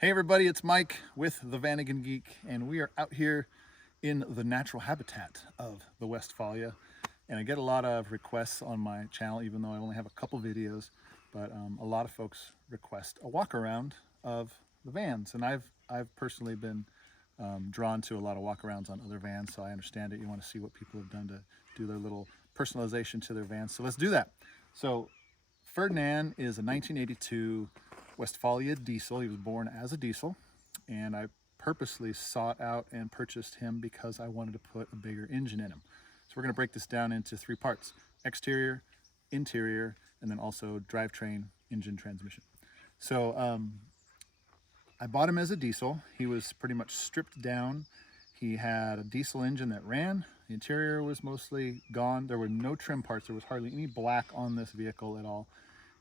Hey everybody, it's Mike with the Vanagon Geek, and we are out here in the natural habitat of the Westfalia. And I get a lot of requests on my channel, even though I only have a couple videos, but a lot of folks request a walk around of the vans. And I've personally been drawn to a lot of walkarounds on other vans, so I understand it. You want to see what people have done to do their little personalization to their vans. So let's do that. So Ferdinand is a 1982 Westfalia diesel. He was born as a diesel, and I purposely sought out and purchased him because I wanted to put a bigger engine in him. So we're going to break this down into three parts: exterior, interior, and then also drivetrain, engine, transmission. So I bought him as a diesel. He was pretty much stripped down. He had a diesel engine that ran. The interior was mostly gone. There were no trim parts. There was hardly any black on this vehicle at all.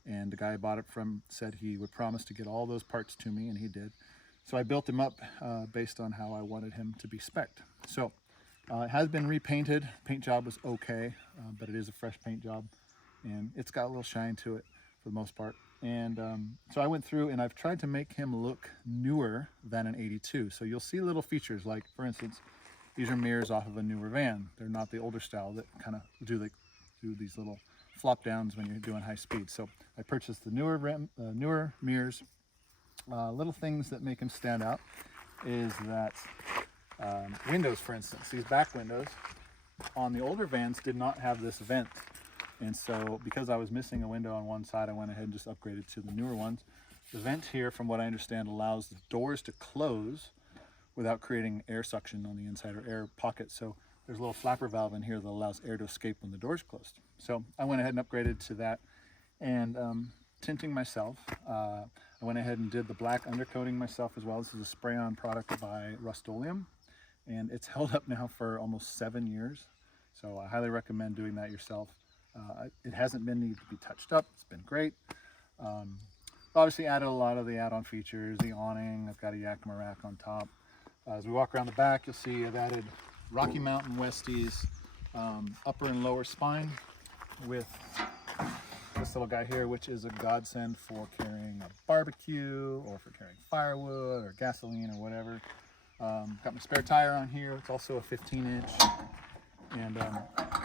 And the guy I bought it from said he would promise to get all those parts to me, and he did. So I built him up based on how I wanted him to be spec'd. So it has been repainted. Paint job was okay, but it is a fresh paint job, and it's got a little shine to it for the most part. And so I went through and I've tried to make him look newer than an 82. So you'll see little features like, for instance, these are mirrors off of a newer van. They're not the older style that kind of do these little flop downs when you're doing high speed. So I purchased the newer mirrors. Little things that make them stand out is that windows, for instance, these back windows on the older vans did not have this vent. And so because I was missing a window on one side, I went ahead and just upgraded to the newer ones. The vent here, from what I understand, allows the doors to close without creating air suction on the inside or air pockets. So there's a little flapper valve in here that allows air to escape when the door's closed. So I went ahead and upgraded to that. And tinting myself, I went ahead and did the black undercoating myself as well. This is a spray-on product by Rust-Oleum, and it's held up now for almost 7 years. So I highly recommend doing that yourself. It hasn't been needed to be touched up. It's been great. Obviously added a lot of the add-on features, the awning. I've got a Yakima rack on top. As we walk around the back, you'll see I've added Rocky Mountain Westy's upper and lower spine with this little guy here, which is a godsend for carrying a barbecue or for carrying firewood or gasoline or whatever. Got my spare tire on here. It's also a 15-inch. And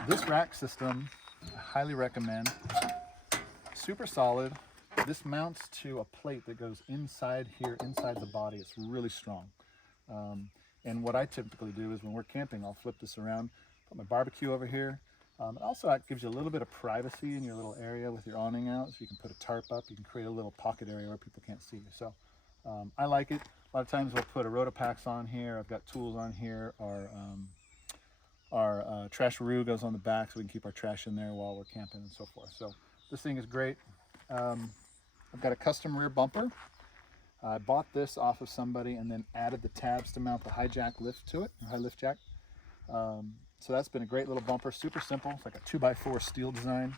this rack system, I highly recommend. Super solid. This mounts to a plate that goes inside here, inside the body. It's really strong. And what I typically do is when we're camping, I'll flip this around, put my barbecue over here. Also, it gives you a little bit of privacy in your little area with your awning out, so you can put a tarp up. You can create a little pocket area where people can't see you. So I like it. A lot of times we'll put a Rotopax on here. I've got tools on here. Our trash-a-roo goes on the back, so we can keep our trash in there while we're camping and so forth. So this thing is great. I've got a custom rear bumper. I bought this off of somebody and then added the tabs to mount the high jack lift to it, high lift jack. So that's been a great little bumper, super simple. It's like a 2x4 steel design,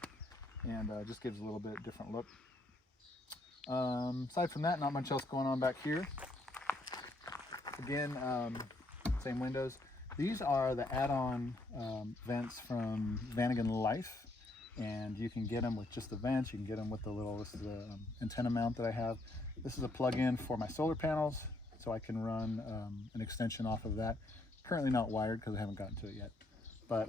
and just gives a little bit different look. Aside from that, not much else going on back here. Again, same windows. These are the add-on vents from Vanagon Life, and you can get them with just the vents. You can get them with the little, this is the antenna mount that I have. This is a plug-in for my solar panels, so I can run an extension off of that. Currently not wired because I haven't gotten to it yet. But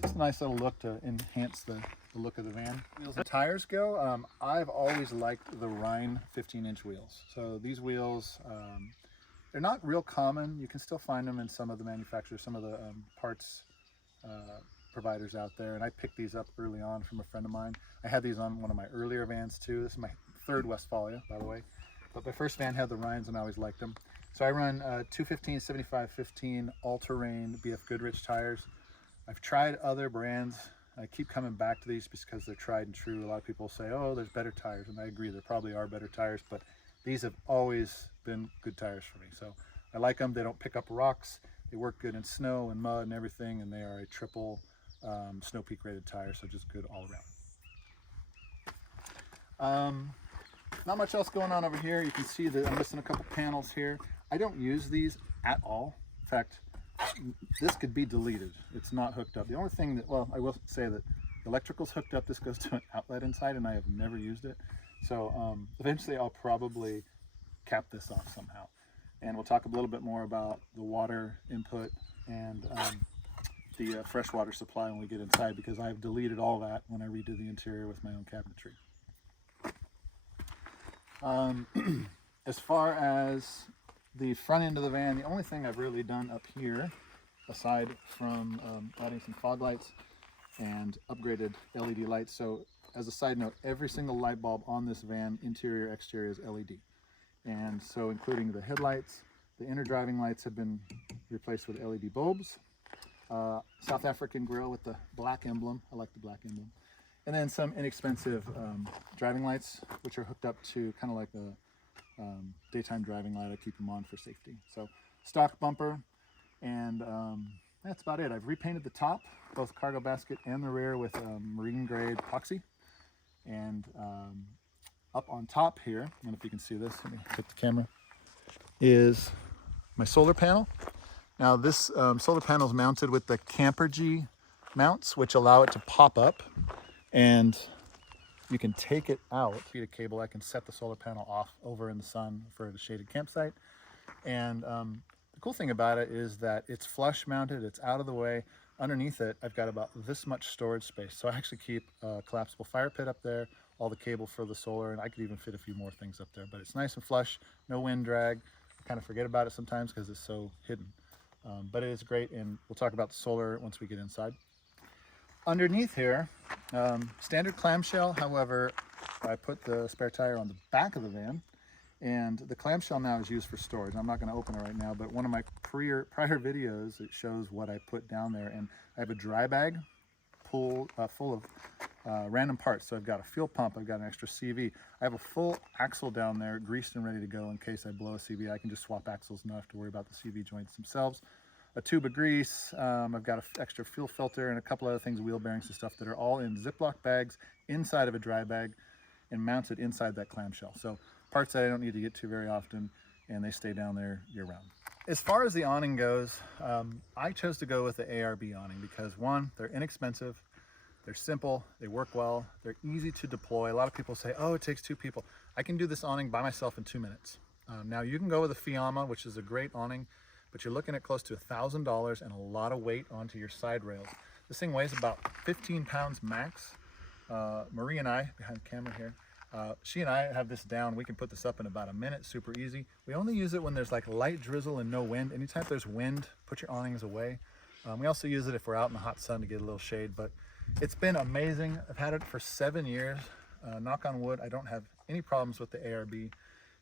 just a nice little look to enhance the look of the van. Wheels and tires go, I've always liked the Rhein 15-inch wheels. So these wheels, they're not real common. You can still find them in some of the manufacturers, some of the parts providers out there. And I picked these up early on from a friend of mine. I had these on one of my earlier vans too. This is my third Westfalia, by the way. But my first van had the Rheins and I always liked them. So I run 215 75/15 all-terrain BF Goodrich tires. I've tried other brands. I keep coming back to these because they're tried and true. A lot of people say, oh, there's better tires, and I agree, there probably are better tires, but these have always been good tires for me. So I like them. They don't pick up rocks. They work good in snow and mud and everything, and they are a triple Snow Peak rated tire, so just good all around. Not much else going on over here. You can see that I'm missing a couple panels here. I don't use these at all. In fact, this could be deleted. It's not hooked up. The only thing that, well, I will say that the electrical's hooked up. This goes to an outlet inside, and I have never used it. So eventually I'll probably cap this off somehow. And we'll talk a little bit more about the water input and the freshwater supply when we get inside, because I've deleted all that when I redid the interior with my own cabinetry. As far as the front end of the van, the only thing I've really done up here, aside from adding some fog lights and upgraded LED lights. So as a side note, every single light bulb on this van, interior, exterior, is LED. And so including the headlights, the inner driving lights have been replaced with LED bulbs. South African grill with the black emblem. I like the black emblem. And then some inexpensive driving lights, which are hooked up to kind of like a daytime driving light. I keep them on for safety. So stock bumper, and that's about it. I've repainted the top, both cargo basket and the rear, with marine grade epoxy. And up on top here, I don't know if you can see this, let me hit the camera, is my solar panel. Now this solar panel is mounted with the Camper G mounts, which allow it to pop up, and you can take it out. Feed a cable, I can set the solar panel off over in the sun for the shaded campsite. And the cool thing about it is that it's flush mounted, it's out of the way. Underneath it, I've got about this much storage space. So I actually keep a collapsible fire pit up there, all the cable for the solar, and I could even fit a few more things up there. But it's nice and flush, no wind drag. I kind of forget about it sometimes because it's so hidden. But it is great, and we'll talk about the solar once we get inside. Underneath here, standard clamshell. However, I put the spare tire on the back of the van, and the clamshell now is used for storage. I'm not going to open it right now, but one of my prior videos, it shows what I put down there, and I have a dry bag full of random parts. So I've got a fuel pump, I've got an extra CV, I have a full axle down there greased and ready to go in case I blow a CV. I can just swap axles and not have to worry about the CV joints themselves. A tube of grease, I've got an extra fuel filter and a couple other things, wheel bearings and stuff, that are all in Ziploc bags inside of a dry bag and mounted inside that clamshell. So parts that I don't need to get to very often, and they stay down there year round. As far as the awning goes, I chose to go with the ARB awning because, one, they're inexpensive, they're simple, they work well, they're easy to deploy. A lot of people say, oh, it takes 2 people. I can do this awning by myself in 2 minutes. Now you can go with a Fiamma, which is a great awning, but you're looking at close to $1,000 and a lot of weight onto your side rails. This thing weighs about 15 pounds max. Marie and I, behind the camera here, she and I have this down. We can put this up in about a minute, super easy. We only use it when there's like light drizzle and no wind. Anytime there's wind, put your awnings away. We also use it if we're out in the hot sun to get a little shade, but it's been amazing. I've had it for 7 years. Knock on wood, I don't have any problems with the ARB.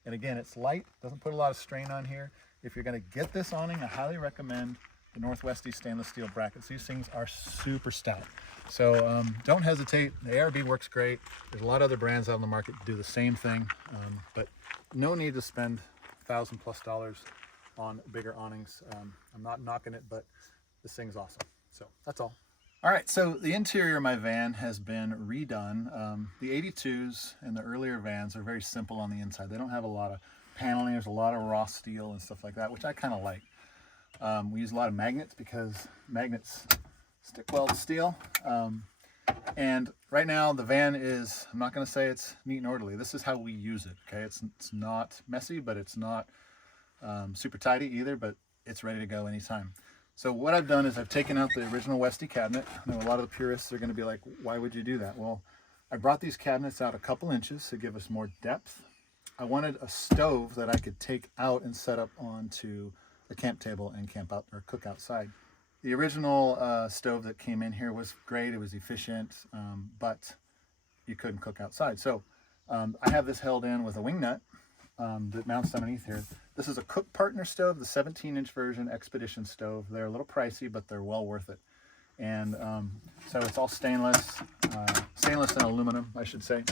And again, it's light, doesn't put a lot of strain on here. If you're gonna get this awning, I highly recommend the North Westy stainless steel brackets. These things are super stout. So don't hesitate. The ARB works great. There's a lot of other brands out on the market that do the same thing, but no need to spend $1,000+ on bigger awnings. I'm not knocking it, but this thing's awesome. So that's all. All right, so the interior of my van has been redone. The 82s and the earlier vans are very simple on the inside. They don't have a lot of paneling. There's a lot of raw steel and stuff like that, which I kind of like. We use a lot of magnets because magnets stick well to steel. And right now the van is, I'm not going to say it's neat and orderly. This is how we use it, okay? It's not messy, but it's not super tidy either, but it's ready to go anytime. So what I've done is I've taken out the original Westy cabinet. I know a lot of the purists are going to be like, why would you do that? Well, I brought these cabinets out a couple inches to give us more depth. I wanted a stove that I could take out and set up onto the camp table and camp out or cook outside. The original stove that came in here was great. It was efficient, but you couldn't cook outside. So I have this held in with a wing nut that mounts underneath here. This is a Cook Partner stove, the 17-inch version Expedition stove. They're a little pricey, but they're well worth it. And so it's all stainless and aluminum, I should say.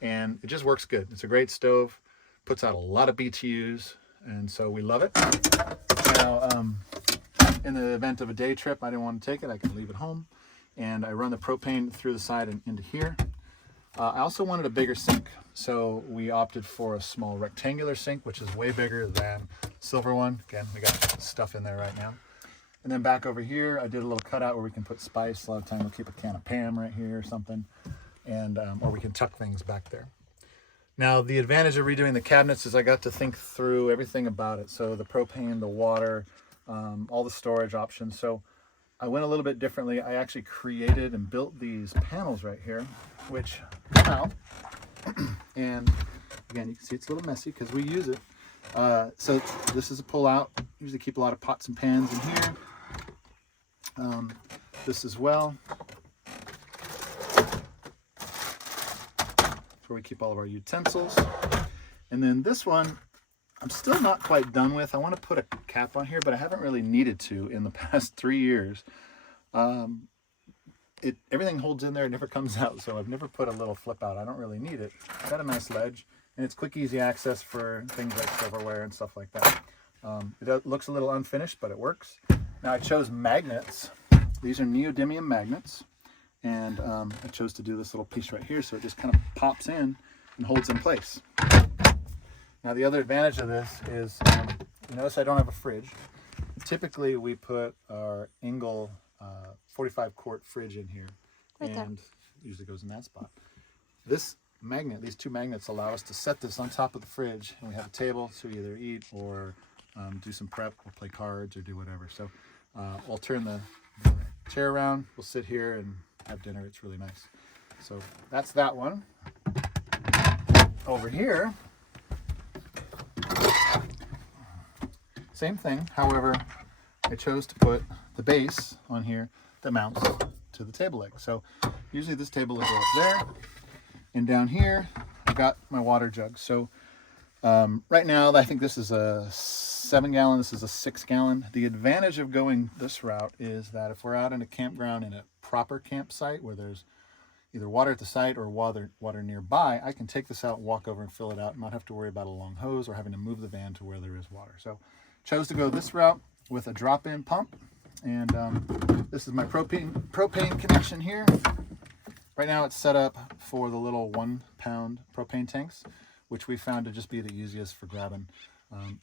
And it just works good. It's a great stove, puts out a lot of BTUs, and so we love it. Now, in the event of a day trip, I didn't want to take it, I can leave it home. And I run the propane through the side and into here. I also wanted a bigger sink, so we opted for a small rectangular sink, which is way bigger than the silver one. Again, we got stuff in there right now. And then back over here, I did a little cutout where we can put spice. A lot of time we'll keep a can of Pam right here or something, and or we can tuck things back there. Now, the advantage of redoing the cabinets is I got to think through everything about it. So the propane, the water, all the storage options. So I went a little bit differently. I actually created and built these panels right here, which come out. And again, you can see it's a little messy because we use it. So this is a pull out. Usually keep a lot of pots and pans in here. This as well. Where we keep all of our utensils. And then this one, I'm still not quite done with. I want to put a cap on here, but I haven't really needed to in the past 3 years. Everything holds in there, it never comes out, so I've never put a little flip out. I don't really need it. It's got a nice ledge, and it's quick, easy access for things like silverware and stuff like that. It looks a little unfinished, but it works. Now I chose magnets. These are neodymium magnets. And I chose to do this little piece right here, so it just kind of pops in and holds in place. Now the other advantage of this is, you notice I don't have a fridge. Typically we put our Engel 45 quart fridge in here, and usually goes in that spot. This magnet, these two magnets allow us to set this on top of the fridge, and we have a table, so we either eat or do some prep or play cards or do whatever. So I'll turn the chair around, we'll sit here and have dinner. It's really nice. So that's that one. Over here, same thing. However, I chose to put the base on here that mounts to the table leg. So usually this table will go up there, and down here I've got my water jug. So right now I think this is a 7 gallon, this is a 6 gallon. The advantage of going this route is that if we're out in a campground in a proper campsite where there's either water at the site or water nearby, I can take this out, walk over and fill it out, and not have to worry about a long hose or having to move the van to where there is water. So chose to go this route with a drop-in pump, and this is my propane connection here. Right now it's set up for the little 1 pound propane tanks, which we found to just be the easiest for grabbing.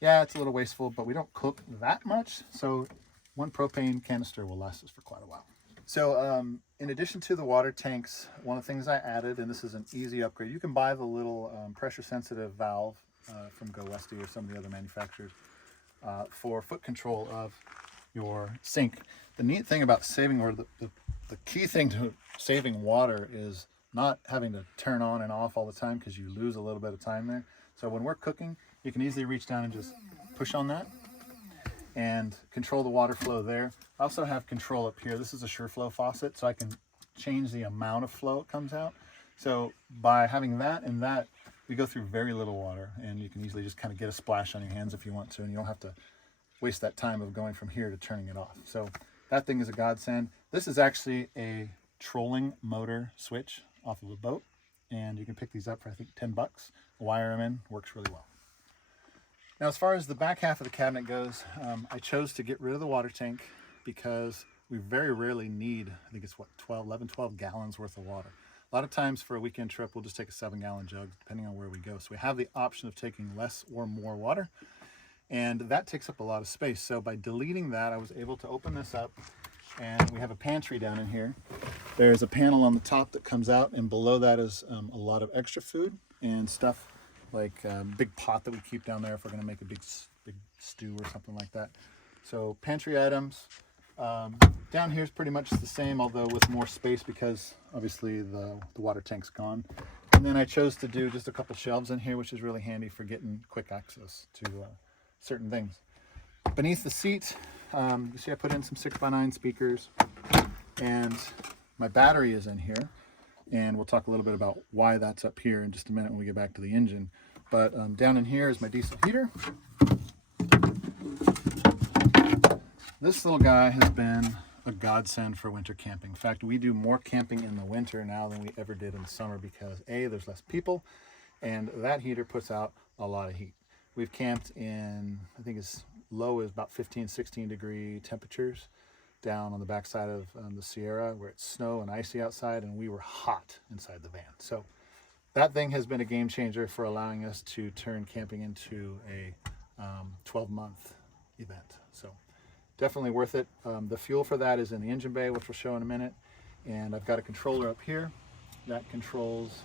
Yeah, it's a little wasteful, but we don't cook that much, so one propane canister will last us for quite a while. So in addition to the water tanks, one of the things I added, and this is an easy upgrade, you can buy the little pressure sensitive valve from Go Westy or some of the other manufacturers for foot control of your sink. The neat thing about saving, or the key thing to saving water, is not having to turn on and off all the time, because you lose a little bit of time there. So when we're cooking, you can easily reach down and just push on that and control the water flow there. I also have control up here. This is a SureFlow faucet, so I can change the amount of flow it comes out. So by having that and that, we go through very little water, and you can easily just kind of get a splash on your hands if you want to, and you don't have to waste that time of going from here to turning it off. So that thing is a godsend. This is actually a trolling motor switch off of a boat, and you can pick these up for I think 10 bucks. Wire them in, works really well. Now as far as the back half of the cabinet goes, I chose to get rid of the water tank because we very rarely need, I think it's what, 11, 12 gallons worth of water. A lot of times for a weekend trip, we'll just take a 7-gallon jug, depending on where we go. So we have the option of taking less or more water, and that takes up a lot of space. So by deleting that, I was able to open this up, and we have a pantry down in here. There's a panel on the top that comes out, and below that is a lot of extra food and stuff like a big pot that we keep down there if we're gonna make a big stew or something like that. So pantry items. Down here is pretty much the same, although with more space because obviously the water tank's gone. And then I chose to do just a couple shelves in here, which is really handy for getting quick access to certain things. Beneath the seat, you see I put in some 6x9 speakers, and my battery is in here. And we'll talk a little bit about why that's up here in just a minute when we get back to the engine. But down in here is my diesel heater. This little guy has been a godsend for winter camping. In fact, we do more camping in the winter now than we ever did in the summer because A, there's less people, and that heater puts out a lot of heat. We've camped in, I think as low as about 15, 16 degree temperatures down on the backside of the Sierra where it's snow and icy outside, and we were hot inside the van. So that thing has been a game changer for allowing us to turn camping into a 12-month event. So definitely worth it. The fuel for that is in the engine bay, which we'll show in a minute. And I've got a controller up here that controls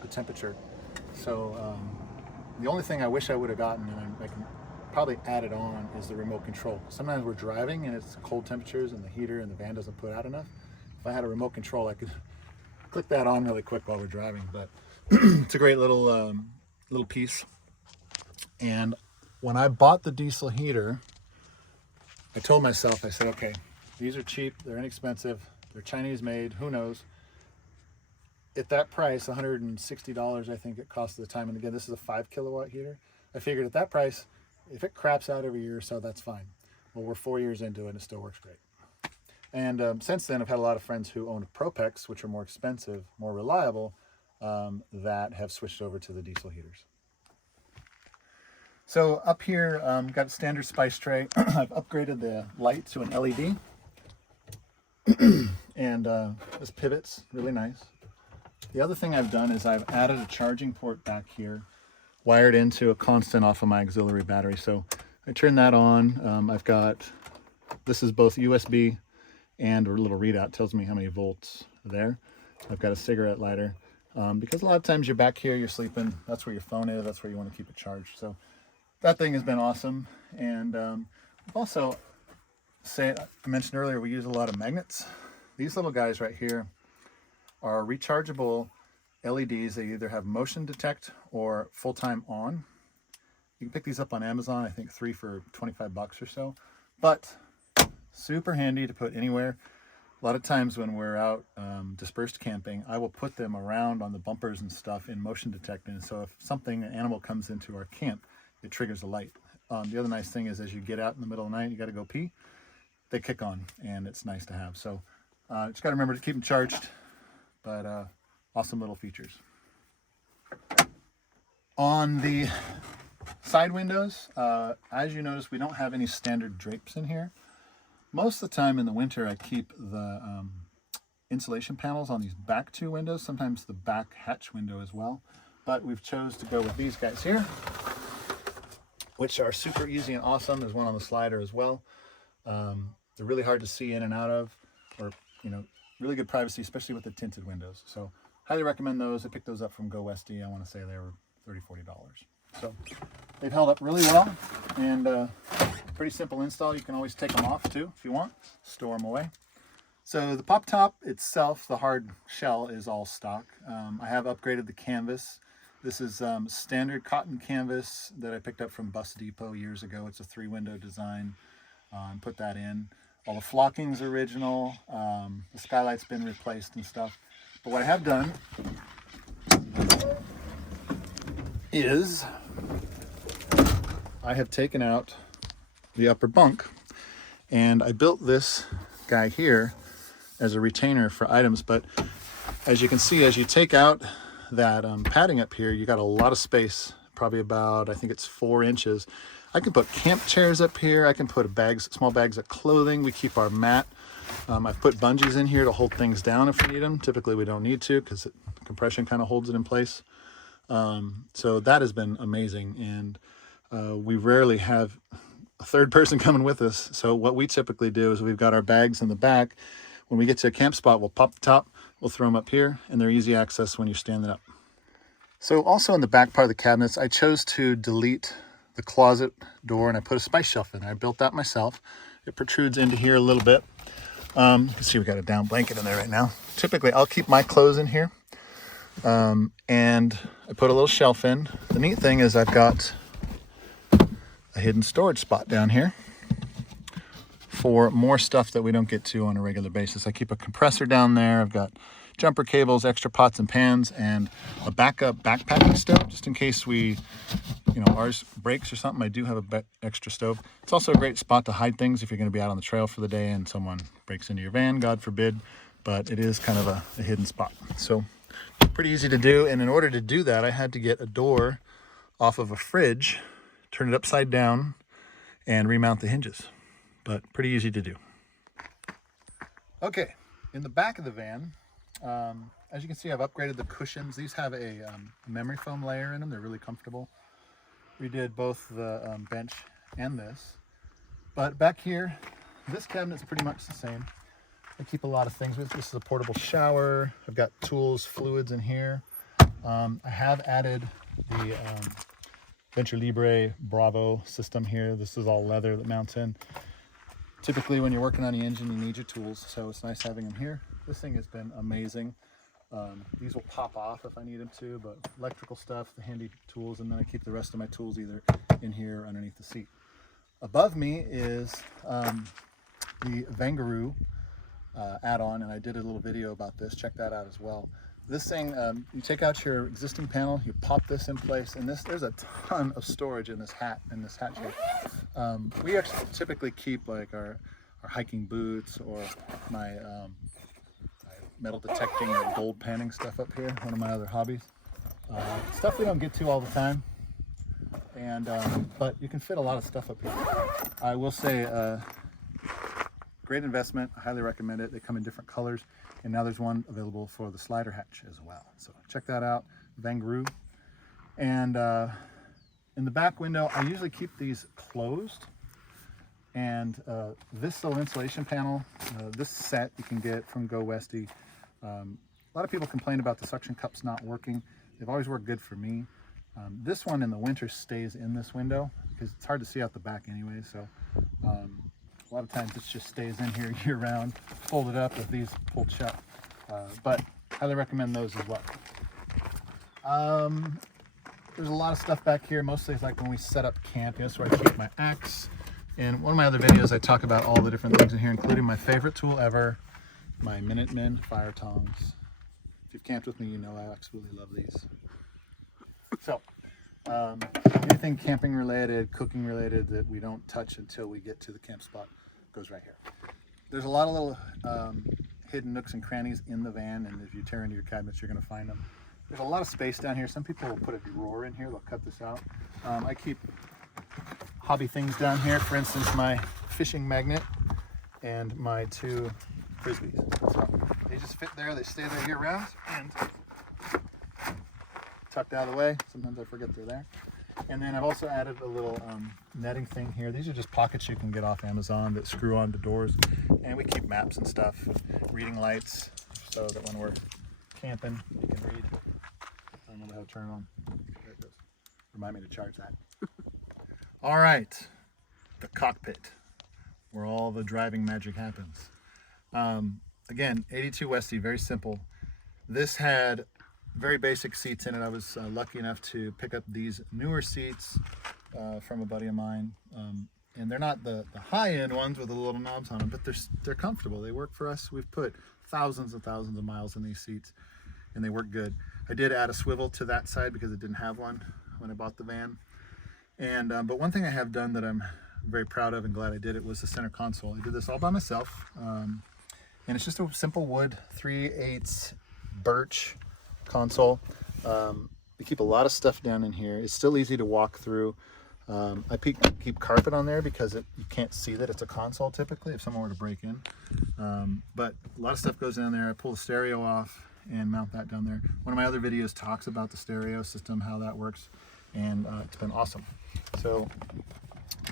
the temperature So the only thing I wish I would have gotten, and I can probably add it on, is the remote control. Sometimes we're driving and it's cold temperatures and the heater and the van doesn't put out enough. If I had a remote control, I could click that on really quick while we're driving. But it's a great little little piece. And when I bought the diesel heater, I told myself, I said, okay, these are cheap, they're inexpensive, they're Chinese made, who knows. At that price, $160, I think it cost at the time. And again, this is a 5 kilowatt heater. I figured at that price, if it craps out every year or so, that's fine. Well, we're 4 years into it and it still works great. And since then, I've had a lot of friends who own Propex, which are more expensive, more reliable, that have switched over to the diesel heaters. So up here, got a standard spice tray. I've upgraded the light to an LED. And this pivot's really nice. The other thing I've done is I've added a charging port back here, wired into a constant off of my auxiliary battery. So I turn that on. I've got, this is both USB and a little readout, tells me how many volts are there. I've got a cigarette lighter because a lot of times you're back here, you're sleeping, that's where your phone is, that's where you want to keep it charged. So that thing has been awesome. And I've also, I mentioned earlier, we use a lot of magnets. These little guys right here are rechargeable LEDs. They either have motion detect or full-time on. You can pick these up on Amazon, I think 3 for 25 bucks or so, but super handy to put anywhere. A lot of times when we're out dispersed camping, I will put them around on the bumpers and stuff in motion detecting. So if something, an animal comes into our camp, it triggers a light. The other nice thing is as you get out in the middle of the night, you got to go pee, they kick on and it's nice to have. So just got to remember to keep them charged, but awesome little features. On the side windows, as you notice, we don't have any standard drapes in here. Most of the time in the winter, I keep the insulation panels on these back 2 windows, sometimes the back hatch window as well. But we've chose to go with these guys here, which are super easy and awesome. There's one on the slider as well. They're really hard to see in and out of, or really good privacy, especially with the tinted windows. So highly recommend those. I picked those up from Go Westy. I want to say they were $30, $40. So they've held up really well, and pretty simple install. You can always take them off too if you want, store them away. So the pop top itself, the hard shell, is all stock. I have upgraded the canvas. This is standard cotton canvas that I picked up from Bus Depot years ago. It's a 3-window design, and put that in. All the flocking's original. The skylight's been replaced and stuff. But what I have done is I have taken out the upper bunk, and I built this guy here as a retainer for items. But as you can see, as you take out that padding up here, you got a lot of space, probably about, I think it's 4 inches. I can put camp chairs up here. I can put small bags of clothing. We keep our mat. I've put bungees in here to hold things down if we need them. Typically we don't need to because compression kind of holds it in place. So that has been amazing, and we rarely have a third person coming with us. So what we typically do is we've got our bags in the back. When we get to a camp spot, we'll pop the top, we'll throw them up here, and they're easy access when you're standing up. So also in the back part of the cabinets, I chose to delete the closet door, and I put a spice shelf in there. I built that myself. It protrudes into here a little bit. You can see we got a down blanket in there right now. Typically I'll keep my clothes in here, and I put a little shelf in. The neat thing is I've got a hidden storage spot down here for more stuff that we don't get to on a regular basis. I keep a compressor down there. I've got jumper cables, extra pots and pans, and a backup backpacking stove just in case ours breaks or something. I do have a extra stove. It's also a great spot to hide things if you're going to be out on the trail for the day and someone breaks into your van, God forbid, but it is kind of a hidden spot. So pretty easy to do, and in order to do that, I had to get a door off of a fridge, turn it upside down, and remount the hinges, but pretty easy to do. Okay, in the back of the van, as you can see, I've upgraded the cushions. These have a memory foam layer in them. They're really comfortable. We did both the bench and this. But back here, this cabinet's pretty much the same. I keep a lot of things with. This is a portable shower. I've got tools, fluids in here. I have added the Venture Libre Bravo system here. This is all leather that mounts in. Typically when you're working on the engine, you need your tools, so it's nice having them here. This thing has been amazing. These will pop off if I need them to, but electrical stuff, the handy tools, and then I keep the rest of my tools either in here or underneath the seat. Above me is the Wangaroo add-on, and I did a little video about this. Check that out as well. This thing, you take out your existing panel, you pop this in place, and there's a ton of storage in this hatch shape. We actually typically keep like our hiking boots or my metal detecting or gold panning stuff up here, one of my other hobbies. Stuff we don't get to all the time, and but you can fit a lot of stuff up here. I will say, great investment. I highly recommend it. They come in different colors, and now there's one available for the slider hatch as well. So check that out, Wangaroo. And in the back window, I usually keep these closed. And this little insulation panel, this set you can get from Go Westy. A lot of people complain about the suction cups not working. They've always worked good for me. This one in the winter stays in this window because it's hard to see out the back anyway. So a lot of times it just stays in here year round, folded up with these pulled shut. But highly recommend those as well. There's a lot of stuff back here. Mostly it's like when we set up camp. That's where I keep my axe. In one of my other videos, I talk about all the different things in here, including my favorite tool ever, my Minuteman fire tongs. If you've camped with me, you know I absolutely love these. So, anything camping related, cooking related that we don't touch until we get to the camp spot goes right here. There's a lot of little hidden nooks and crannies in the van, and if you tear into your cabinets, you're going to find them. There's a lot of space down here. Some people will put a drawer in here. They'll cut this out. I keep hobby things down here, for instance my fishing magnet and my two frisbees. So they just fit there, they stay there year round and tucked out of the way. Sometimes I forget they're there. And then I've also added a little netting thing here. These are just pockets you can get off Amazon that screw onto doors, and we keep maps and stuff, reading lights, so that when we're camping you can read. I don't know how to turn it on. There it goes. Remind me to charge that. All right, the cockpit, where all the driving magic happens. Again, 82 Westy, very simple. This had very basic seats in it. I was lucky enough to pick up these newer seats from a buddy of mine. And they're not the high-end ones with the little knobs on them, but they're comfortable. They work for us. We've put thousands and thousands of miles in these seats, and they work good. I did add a swivel to that side because it didn't have one when I bought the van. And but one thing I have done that I'm very proud of and glad I did it was the center console. I did this all by myself, and it's just a simple wood 3/8 birch console. We keep a lot of stuff down in here. It's still easy to walk through. I keep carpet on there because you can't see that it's a console typically if someone were to break in. But a lot of stuff goes down there. I pull the stereo off and mount that down there. One of my other videos talks about the stereo system, how that works, and it's been awesome. So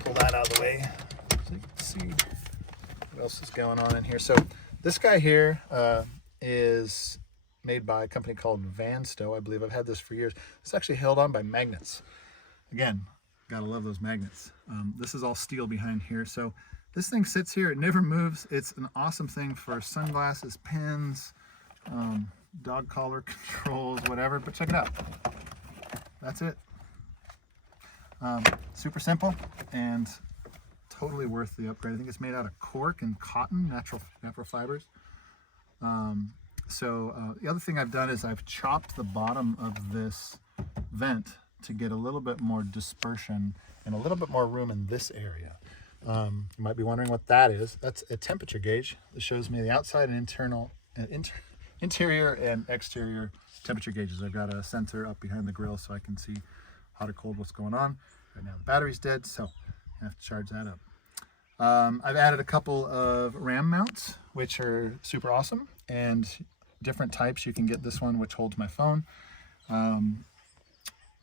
pull that out of the way so you can see what else is going on in here. So this guy here is made by a company called Vansto. I believe I've had this for years. It's actually held on by magnets. Again, gotta love those magnets. This is all steel behind here. So this thing sits here, it never moves. It's an awesome thing for sunglasses, pens, dog collar controls, whatever, but check it out. That's it. Super simple and totally worth the upgrade. I think it's made out of cork and cotton, natural fibers. The other thing I've done is I've chopped the bottom of this vent to get a little bit more dispersion and a little bit more room in this area. You might be wondering what that is. That's a temperature gauge that shows me the outside and interior and exterior temperature gauges. I've got a sensor up behind the grill so I can see hot or cold what's going on. Right now the battery's dead, so I have to charge that up. I've added a couple of RAM mounts, which are super awesome, and different types. You can get this one, which holds my phone.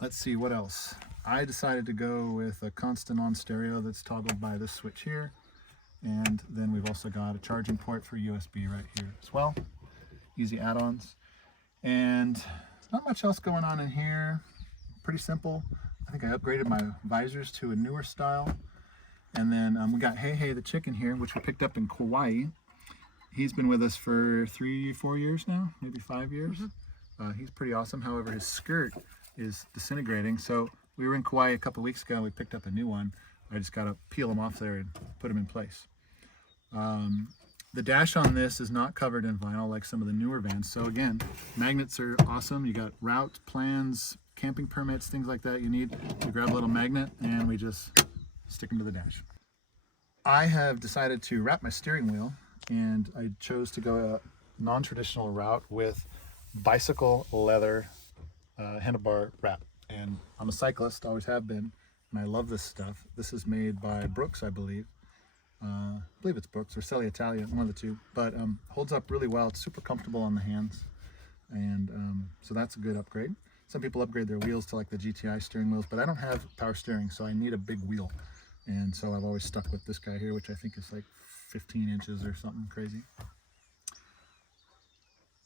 Let's see what else. I decided to go with a constant on stereo that's toggled by this switch here. And then we've also got a charging port for USB right here as well. Easy add-ons. And not much else going on in here. pretty simple. I think I upgraded my visors to a newer style. And then we got Hey the chicken here, which we picked up in Kauai. He's been with us for 3-4 years now, maybe 5 years. He's pretty awesome. However, his skirt is disintegrating. So we were in Kauai a couple weeks ago. We picked up a new one. I just got to peel him off there and put him in place. The dash on this is not covered in vinyl like some of the newer vans. So again, magnets are awesome. You got route plans, camping permits, things like that you need. You grab a little magnet and we just stick them to the dash. I have decided to wrap my steering wheel, and I chose to go a non-traditional route with bicycle leather handlebar wrap. And I'm a cyclist, always have been, and I love this stuff. This is made by Brooks, I believe. I believe it's Brooks or Westalia Italia, one of the two, but holds up really well. It's super comfortable on the hands, and so that's a good upgrade. Some people upgrade their wheels to like the GTI steering wheels, but I don't have power steering, so I need a big wheel, and so I've always stuck with this guy here, which I think is like 15 inches or something crazy.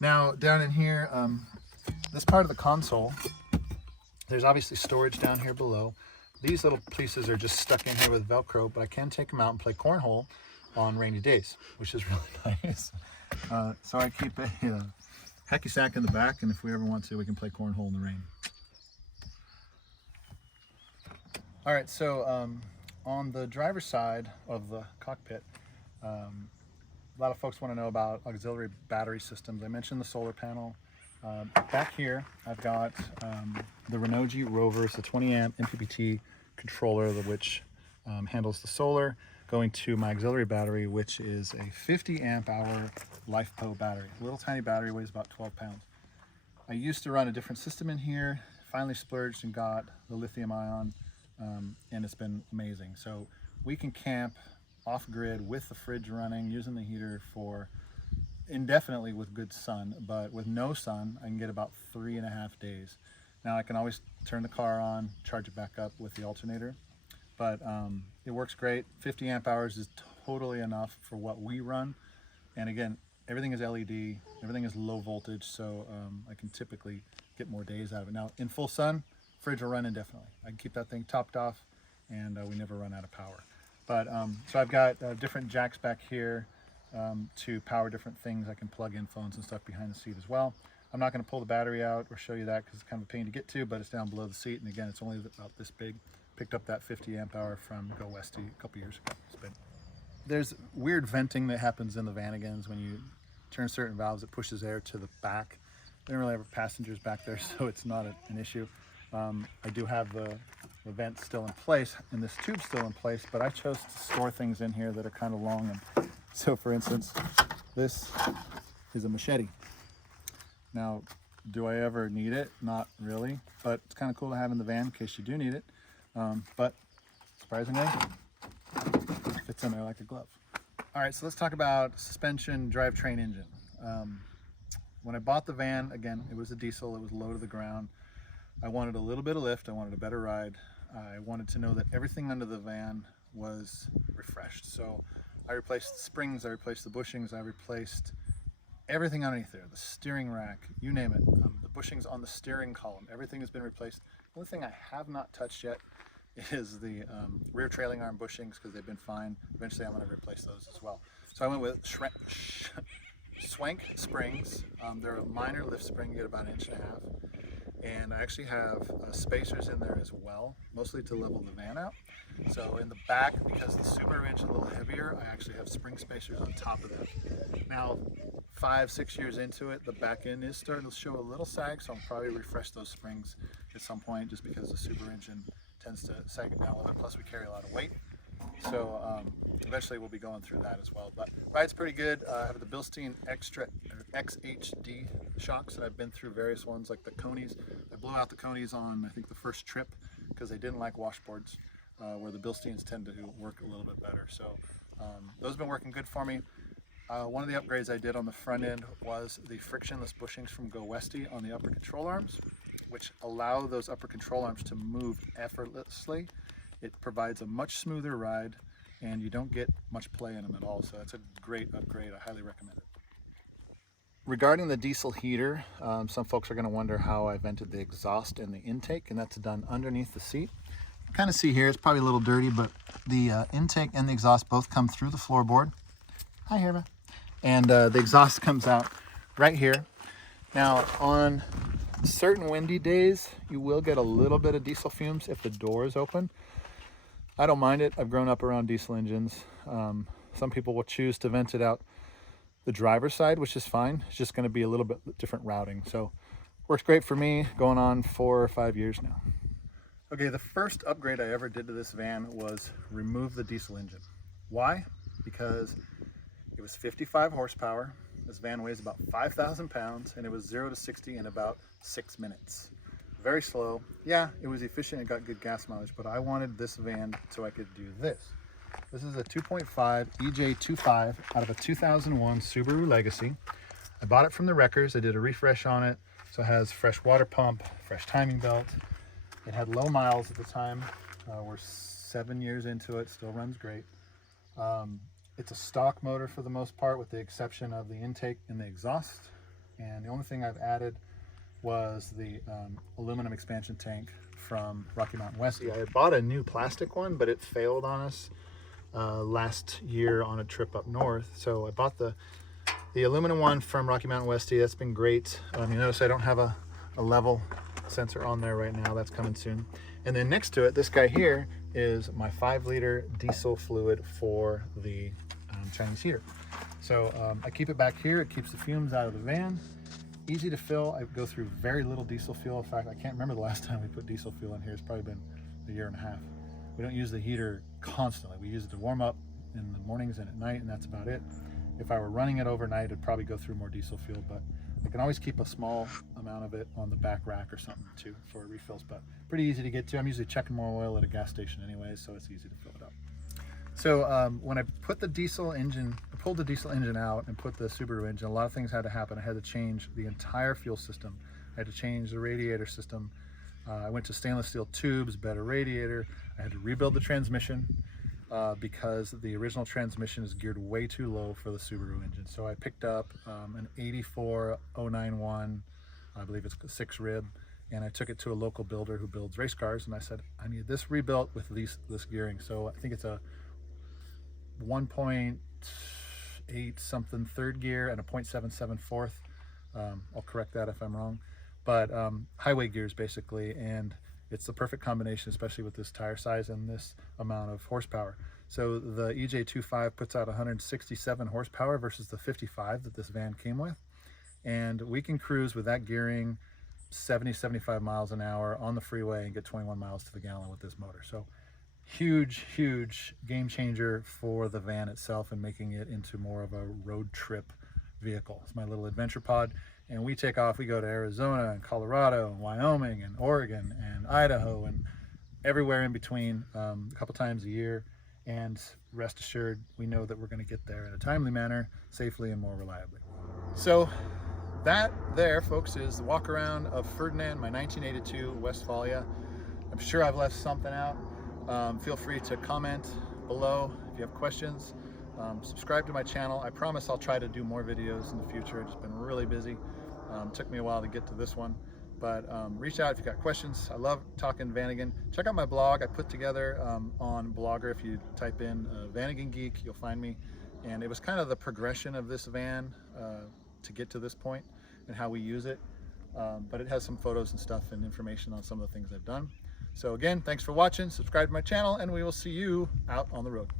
Now down in here, this part of the console, there's obviously storage down here below. These little pieces are just stuck in here with Velcro, but I can take them out and play cornhole on rainy days, which is really nice. So I keep a hacky sack in the back, and if we ever want to, we can play cornhole in the rain. All right, so on the driver's side of the cockpit, a lot of folks want to know about auxiliary battery systems. I mentioned the solar panel. Back here, I've got the Renogy Rover. It's a 20 amp MPPT controller, which handles the solar, going to my auxiliary battery, which is a 50 amp hour LifePo battery. A little tiny battery, weighs about 12 pounds. I used to run a different system in here, finally splurged and got the lithium ion, and it's been amazing. So we can camp off grid with the fridge running, using the heater for indefinitely with good sun, but with no sun, I can get about 3.5 days. Now I can always turn the car on, charge it back up with the alternator, but it works great. 50 amp hours is totally enough for what we run. And again, everything is LED, everything is low voltage, so I can typically get more days out of it. Now in full sun, fridge will run indefinitely. I can keep that thing topped off, and we never run out of power. But so I've got different jacks back here to power different things. I can plug in phones and stuff behind the seat as well. I'm not going to pull the battery out or show you that because it's kind of a pain to get to, but it's down below the seat, and again, it's only about this big. Picked up that 50 amp hour from Go Westy a couple years ago. There's weird venting that happens in the Vanagons when you turn certain valves. It pushes air to the back. They don't really have passengers back there, so it's not an issue. I do have the vent still in place and this tube still in place, but I chose to store things in here that are kind of long. And so for instance, this is a machete. Now, do I ever need it? Not really, but it's kind of cool to have in the van in case you do need it. But surprisingly, it fits in there like a glove. All right, so let's talk about suspension, drivetrain, engine. When I bought the van, again, it was a diesel, it was low to the ground. I wanted a little bit of lift, I wanted a better ride. I wanted to know that everything under the van was refreshed. So I replaced the springs, I replaced the bushings, I replaced everything underneath there, the steering rack, you name it, the bushings on the steering column, everything has been replaced. The only thing I have not touched yet is the rear trailing arm bushings because they've been fine. Eventually I'm going to replace those as well. So I went with Shwenk Springs. They're a minor lift spring, you get about 1.5 inches. And I actually have spacers in there as well, mostly to level the van out. So in the back, because the Subaru is a little heavier, I actually have spring spacers on top of them. Now, 5-6 years into it, the back end is starting to show a little sag, so I'll probably refresh those springs at some point just because the Subaru engine tends to sag it down a little bit, plus we carry a lot of weight. So eventually we'll be going through that as well. But ride's pretty good. I have the Bilstein XHD shocks, and I've been through various ones like the Conies. I blew out the Conies on, I think, the first trip because they didn't like washboards, where the Bilsteins tend to work a little bit better. So those have been working good for me. One of the upgrades I did on the front end was the frictionless bushings from Go Westy on the upper control arms, which allow those upper control arms to move effortlessly. It provides a much smoother ride, and you don't get much play in them at all. So it's a great upgrade. I highly recommend it. regarding the diesel heater, some folks are going to wonder how I vented the exhaust and the intake, and that's done underneath the seat. You kind of see here, it's probably a little dirty, but the intake and the exhaust both come through the floorboard. Hi, Herba. And the exhaust comes out right here. Now, on certain windy days, you will get a little bit of diesel fumes if the door is open. I don't mind it. I've grown up around diesel engines. Some people will choose to vent it out the driver's side, which is fine. It's just going to be a little bit different routing. So works great for me, going on 4 or 5 years now. Okay, the first upgrade I ever did to this van was remove the diesel engine. Why? Because it was 55 horsepower. This van weighs about 5,000 pounds, and it was 0 to 60 in about 6 minutes. Very slow. Yeah, it was efficient, it got good gas mileage, but I wanted this van so I could do this. This is a 2.5 EJ25 out of a 2001 Subaru Legacy. I bought it from the wreckers. I did a refresh on it. So it has fresh water pump, fresh timing belt. It had low miles at the time. We're 7 years into it, still runs great. It's a stock motor for the most part, with the exception of the intake and the exhaust. And the only thing I've added was the aluminum expansion tank from Rocky Mountain Westy. I had bought a new plastic one, but it failed on us last year on a trip up north. So I bought the aluminum one from Rocky Mountain Westy. That's been great. You notice I don't have a level sensor on there right now. That's coming soon. And then next to it, this guy here is my 5-liter diesel fluid for the Chinese heater. So I keep it back here. It keeps the fumes out of the van. Easy to fill. I go through very little diesel fuel. In fact, I can't remember the last time we put diesel fuel in here. It's probably been a year and a half. We don't use the heater constantly. We use it to warm up in the mornings and at night, and that's about it. If I were running it overnight, it'd probably go through more diesel fuel, but I can always keep a small amount of it on the back rack or something too for refills, but pretty easy to get to. I'm usually checking more oil at a gas station anyway, so it's easy to fill it up. So when I put the diesel engine, I pulled the diesel engine out and put the Subaru engine, a lot of things had to happen. I had to change the entire fuel system. I had to change the radiator system. I went to stainless steel tubes, better radiator. I had to rebuild the transmission because the original transmission is geared way too low for the Subaru engine. So I picked up an 84091, I believe it's a 6 rib, and I took it to a local builder who builds race cars, and I said, I need this rebuilt with this gearing. So I think it's a 1.8 something third gear and a 0.77 fourth. I'll correct that if I'm wrong. But highway gears basically, and it's the perfect combination, especially with this tire size and this amount of horsepower. So the EJ25 puts out 167 horsepower versus the 55 that this van came with, and we can cruise with that gearing 70-75 miles an hour on the freeway and get 21 miles to the gallon with this motor. So huge game changer for the van itself and making it into more of a road trip vehicle. It's my little adventure pod, and we take off. We go to Arizona and Colorado and Wyoming and Oregon and Idaho and everywhere in between a couple times a year, and rest assured we know that we're going to get there in a timely manner, safely and more reliably. So that there, folks, is the walk around of Ferdinand, my 1982 Westfalia. I'm sure I've left something out. Feel free to comment below if you have questions. Subscribe to my channel. I promise I'll try to do more videos in the future. I've just been really busy. Took me a while to get to this one, but reach out if you got questions. I love talking Vanagon. Check out my blog. I put together on Blogger. If you type in Vanagon Geek, you'll find me. And it was kind of the progression of this van to get to this point and how we use it. But it has some photos and stuff and information on some of the things I've done. So again, thanks for watching. Subscribe to my channel, and we will see you out on the road.